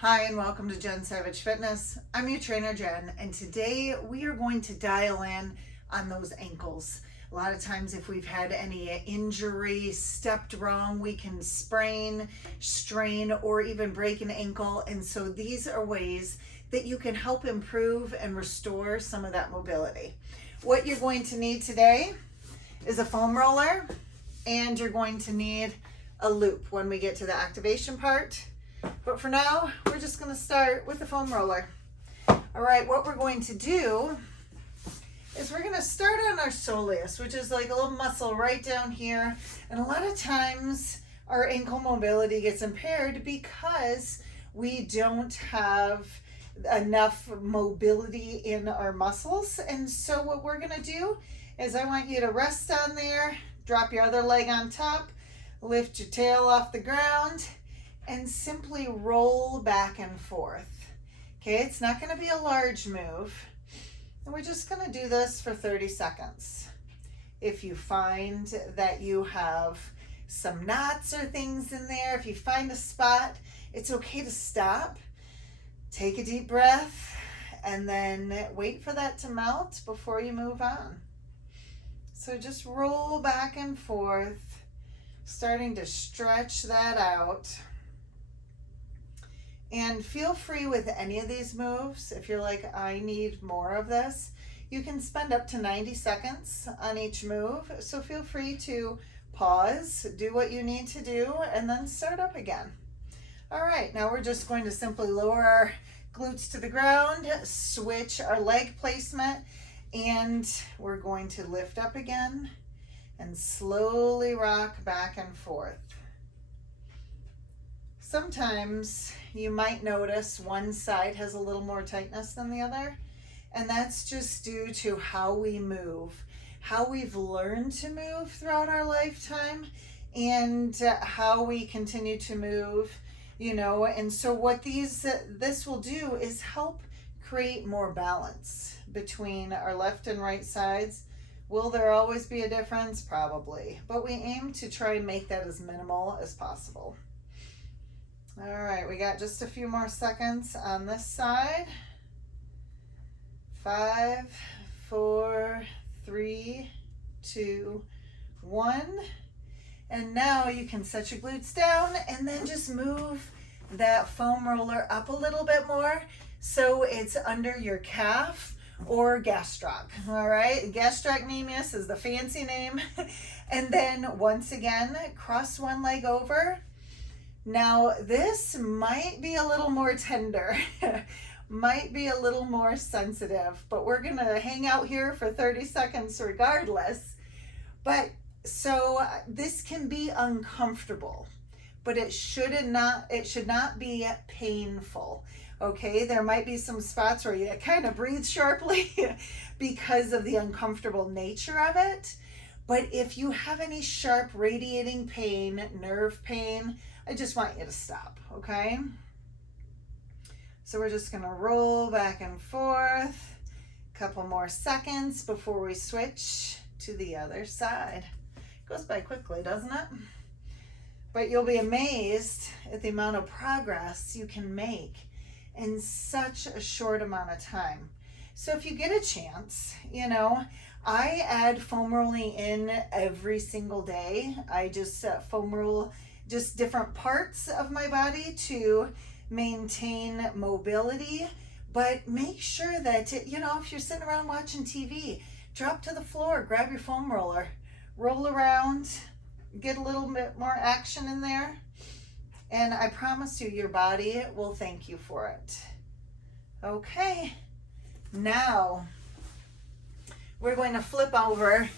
Hi, and welcome to Jen Savage Fitness. I'm your trainer, Jen, and today we are going to dial in on those ankles. A lot of times if we've had any injury, stepped wrong, we can sprain, strain, or even break an ankle. And so these are ways that you can help improve and restore some of that mobility. What you're going to need today is a foam roller, and you're going to need a loop when we get to the activation part. But for now, we're just going to start with the foam roller. All right, what we're going to do is we're going to start on our soleus, which is like a little muscle right down here. And a lot of times our ankle mobility gets impaired because we don't have enough mobility in our muscles. And so what we're going to do is I want you to rest on there, drop your other leg on top, lift your tail off the ground, and simply roll back and forth. Okay, it's not going to be a large move. And we're just going to do this for 30 seconds. If you find that you have some knots or things in there, if you find a spot, it's okay to stop. Take a deep breath and then wait for that to melt before you move on. So just roll back and forth, starting to stretch that out. And feel free with any of these moves. If you're like, I need more of this, you can spend up to 90 seconds on each move. So feel free to pause, do what you need to do, and then start up again. All right, now we're just going to simply lower our glutes to the ground, switch our leg placement, and we're going to lift up again and slowly rock back and forth. Sometimes you might notice one side has a little more tightness than the other, and that's just due to how we move, how we've learned to move throughout our lifetime, and how we continue to move, and so what this will do is help create more balance between our left and right sides. Will there always be a difference? Probably, but we aim to try and make that as minimal as possible. All right, we got just a few more seconds on this side. 5, 4, 3, 2, 1. And now you can set your glutes down and then just move that foam roller up a little bit more so it's under your calf or gastroc. All right, gastrocnemius is the fancy name. And then once again, cross one leg over. Now, this might be a little more tender, might be a little more sensitive, but we're going to hang out here for 30 seconds regardless. But so this can be uncomfortable, but it should not be painful. Okay, there might be some spots where you kind of breathe sharply because of the uncomfortable nature of it. But if you have any sharp radiating pain, nerve pain, I just want you to stop, okay? So we're just gonna roll back and forth, a couple more seconds before we switch to the other side. It goes by quickly, doesn't it? But you'll be amazed at the amount of progress you can make in such a short amount of time. So if you get a chance, I add foam rolling in every single day. I just foam roll just different parts of my body to maintain mobility, but make sure that, if you're sitting around watching TV, drop to the floor, grab your foam roller, roll around, get a little bit more action in there, and I promise you, your body will thank you for it. Okay, now we're going to flip over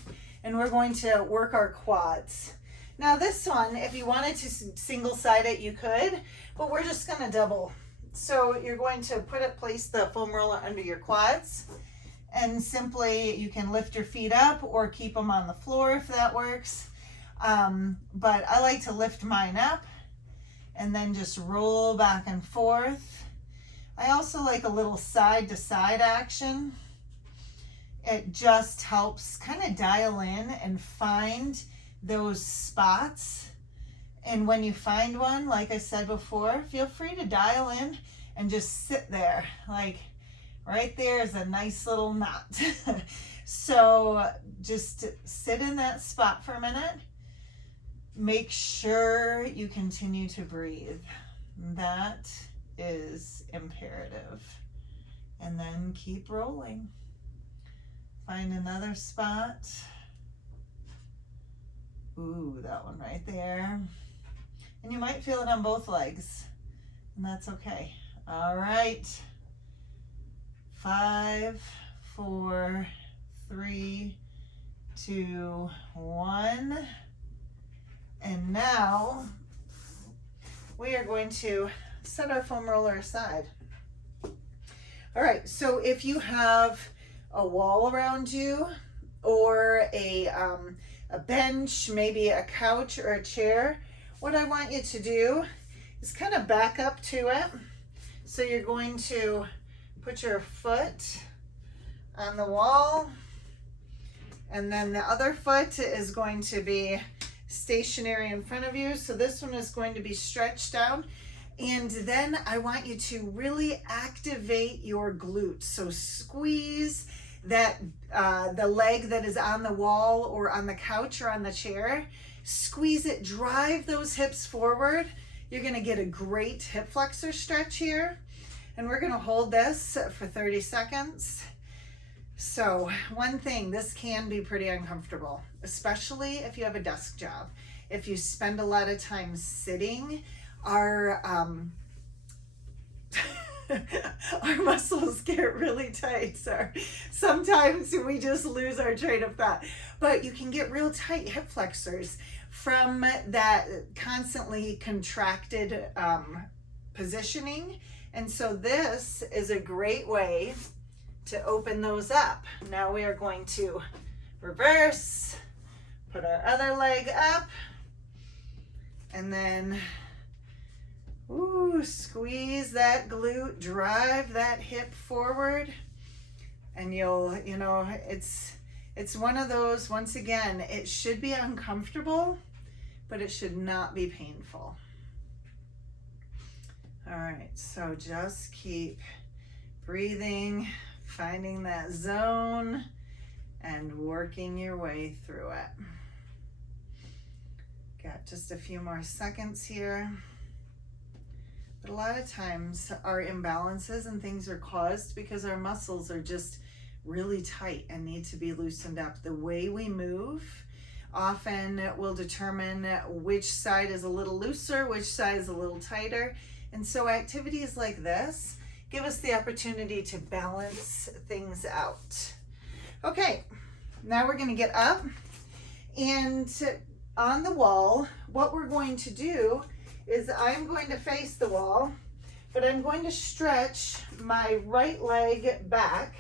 and we're going to work our quads. Now this one, if you wanted to single side it, you could, but we're just going to double. So you're going to place the foam roller under your quads, and simply you can lift your feet up or keep them on the floor if that works. But I like to lift mine up and then just roll back and forth. I also like a little side to side action. It just helps kind of dial in and find those spots And when you find one, like I said before, feel free to dial in and just sit there. Like right there is a nice little knot. So just sit in that spot for a minute. Make sure you continue to breathe. That is imperative. And then keep rolling. Find another spot. Ooh, that one right there. And you might feel it on both legs, and that's okay. All right. 5, 4, 3, 2, 1. And now we are going to set our foam roller aside. All right, so if you have a wall around you or a bench, maybe a couch or a chair, what I want you to do is kind of back up to it. So you're going to put your foot on the wall, and then the other foot is going to be stationary in front of you. So this one is going to be stretched out. And then I want you to really activate your glutes. So squeeze that the leg that is on the wall or on the couch or on the chair. Squeeze it, drive those hips forward. You're gonna get a great hip flexor stretch here. And we're gonna hold this for 30 seconds. So one thing, this can be pretty uncomfortable, especially if you have a desk job. If you spend a lot of time sitting, our muscles get really tight. So sometimes we just lose our train of thought. But you can get real tight hip flexors from that constantly contracted positioning. And so this is a great way to open those up. Now we are going to reverse, put our other leg up, and then squeeze that glute, drive that hip forward, and it's one of those, once again, it should be uncomfortable, but it should not be painful. All right, so just keep breathing, finding that zone, and working your way through it. Got just a few more seconds here. But a lot of times our imbalances and things are caused because our muscles are just really tight and need to be loosened up. The way we move often will determine which side is a little looser, which side is a little tighter. And so activities like this give us the opportunity to balance things out. Okay, now we're going to get up, and on the wall, what we're going to do is I'm going to face the wall, but I'm going to stretch my right leg back.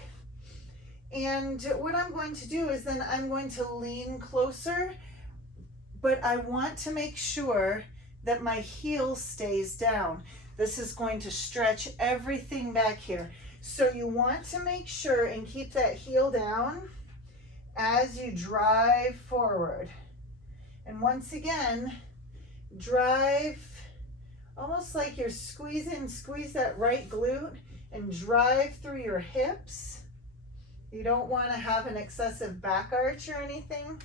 And what I'm going to do is then I'm going to lean closer, but I want to make sure that my heel stays down. This is going to stretch everything back here. So you want to make sure and keep that heel down as you drive forward. And once again, drive almost like you're squeeze that right glute and drive through your hips. You don't want to have an excessive back arch or anything.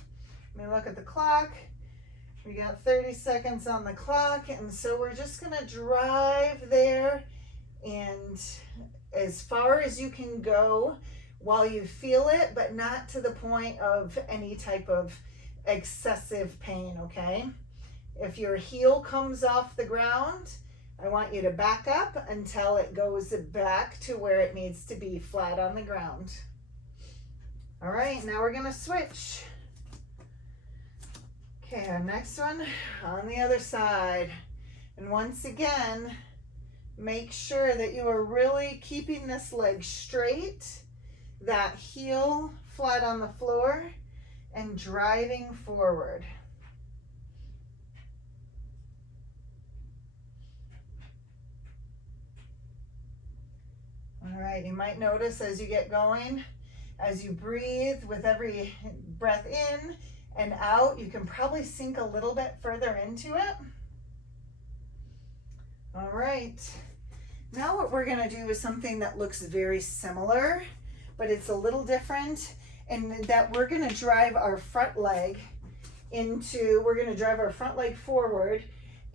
Let me look at the clock. We got 30 seconds on the clock, and so we're just going to drive there and as far as you can go while you feel it, but not to the point of any type of excessive pain, okay? If your heel comes off the ground, I want you to back up until it goes back to where it needs to be, flat on the ground. All right, now we're gonna switch. Okay, our next one on the other side. And once again, make sure that you are really keeping this leg straight, that heel flat on the floor, and driving forward. All right, you might notice as you get going, as you breathe with every breath in and out, you can probably sink a little bit further into it. All right. Now what we're gonna do is something that looks very similar, but it's a little different, and that we're gonna drive our front leg forward,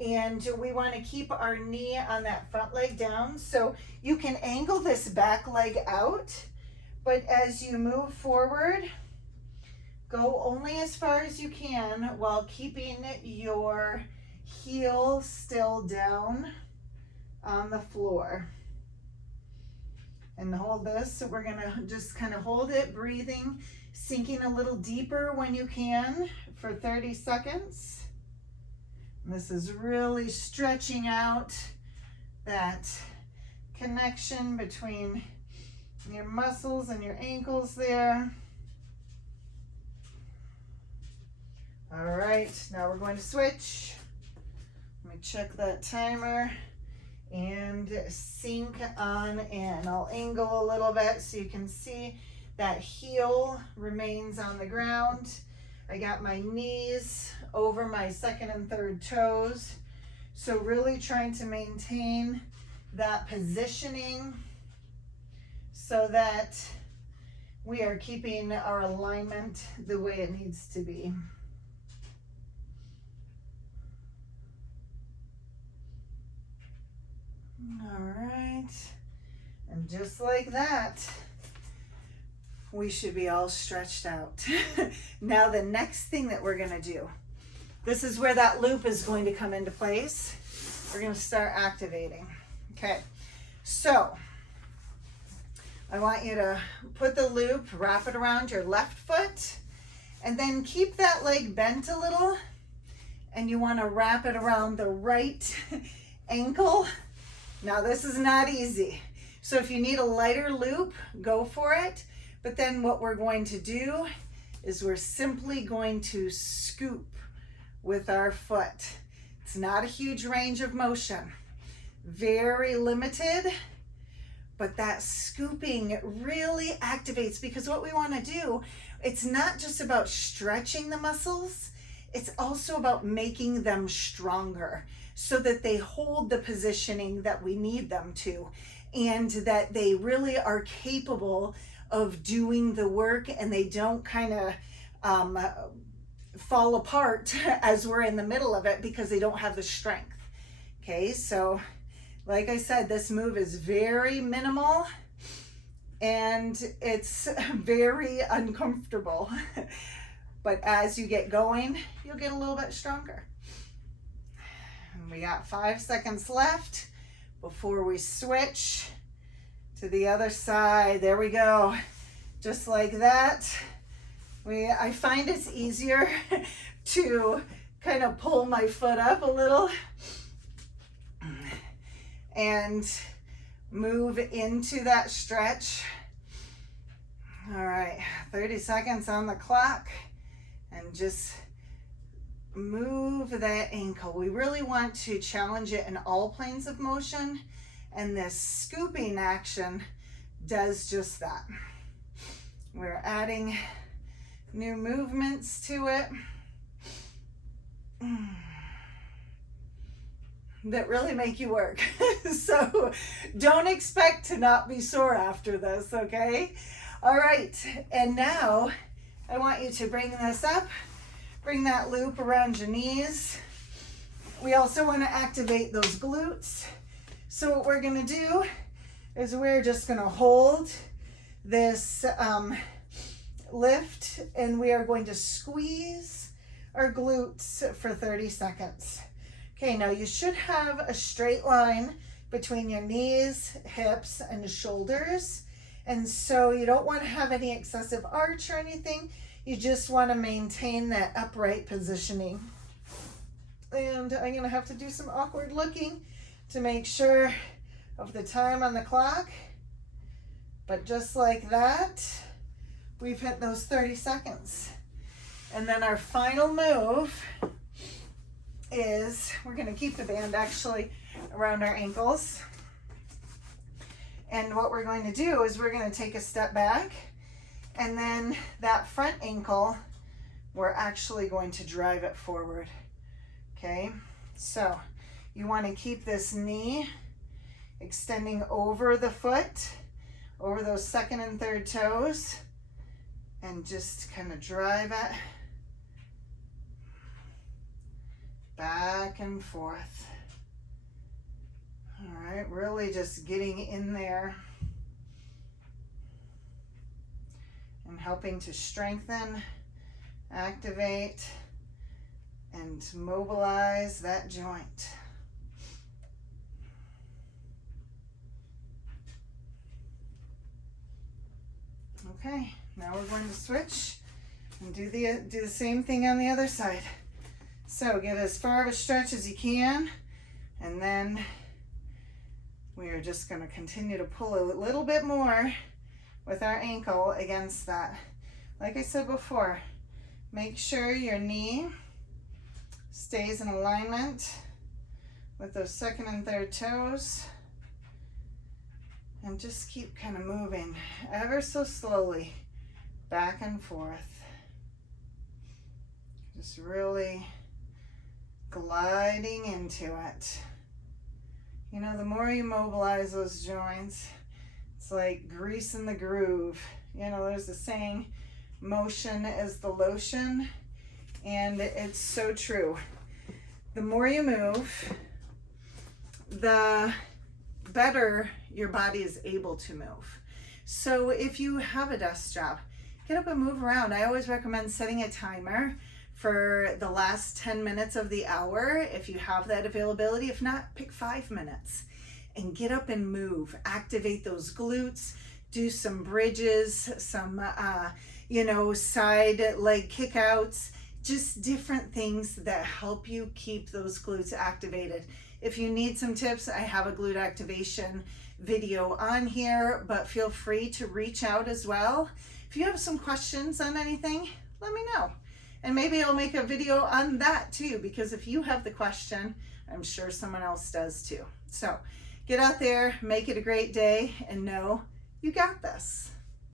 and we wanna keep our knee on that front leg down. So you can angle this back leg out, but as you move forward, go only as far as you can while keeping your heel still down on the floor. And hold this. So we're gonna just kind of hold it, breathing, sinking a little deeper when you can for 30 seconds. And this is really stretching out that connection between your muscles and your ankles there. All right, now we're going to switch. Let me check that timer and sink on in. I'll angle a little bit so you can see that heel remains on the ground. I got my knees over my second and third toes. So really trying to maintain that positioning so that we are keeping our alignment the way it needs to be. All right, and just like that, we should be all stretched out. Now the next thing that we're gonna do, this is where that loop is going to come into place. We're gonna start activating. Okay, so I want you to put the loop, wrap it around your left foot, and then keep that leg bent a little, and you wanna wrap it around the right ankle. Now this is not easy. So if you need a lighter loop, go for it. But then what we're going to do is we're simply going to scoop with our foot. It's not a huge range of motion, very limited, but that scooping really activates, because what we want to do, it's not just about stretching the muscles, it's also about making them stronger so that they hold the positioning that we need them to, and that they really are capable of doing the work and they don't kind of fall apart as we're in the middle of it because they don't have the strength. Okay, so like I said, this move is very minimal and it's very uncomfortable. But as you get going, you'll get a little bit stronger. And we got 5 seconds left before we switch to the other side. There we go. Just like that. I find it's easier to kind of pull my foot up a little and move into that stretch. All right, 30 seconds on the clock, and just move that ankle. We really want to challenge it in all planes of motion, and this scooping action does just that. We're adding new movements to it that really make you work. So don't expect to not be sore after this, okay? All right, and now I want you to bring this up, bring that loop around your knees. We also want to activate those glutes. So what we're gonna do is we're just gonna hold this lift, and we are going to squeeze our glutes for 30 seconds. Okay, now you should have a straight line between your knees, hips, and shoulders. And so you don't want to have any excessive arch or anything. You just want to maintain that upright positioning. And I'm going to have to do some awkward looking to make sure of the time on the clock. But just like that, we've hit those 30 seconds. And then our final move is, we're going to keep the band actually around our ankles. And what we're going to do is we're going to take a step back, and then that front ankle, we're actually going to drive it forward. Okay, so You want to keep this knee extending over the foot, over those second and third toes, and just kind of drive it back and forth. All right, really just getting in there and helping to strengthen, activate, and mobilize that joint. Okay, now we're going to switch and do the same thing on the other side. So get as far of a stretch as you can, and then we are just going to continue to pull a little bit more with our ankle against that. Like I said before, make sure your knee stays in alignment with those second and third toes. And just keep kind of moving ever so slowly back and forth. Just really gliding into it. You know, the more you mobilize those joints, it's like greasing the groove. You know, there's a saying, motion is the lotion, and it's so true. The more you move, the better your body is able to move. So if you have a desk job, get up and move around. I always recommend setting a timer for the last 10 minutes of the hour if you have that availability. If not, pick 5 minutes and get up and move. Activate those glutes, do some bridges, some side leg kickouts, just different things that help you keep those glutes activated. If you need some tips, I have a glute activation video on here, but feel free to reach out as well. If you have some questions on anything, let me know. And maybe I'll make a video on that too, because if you have the question, I'm sure someone else does too. So get out there, make it a great day, and know you got this.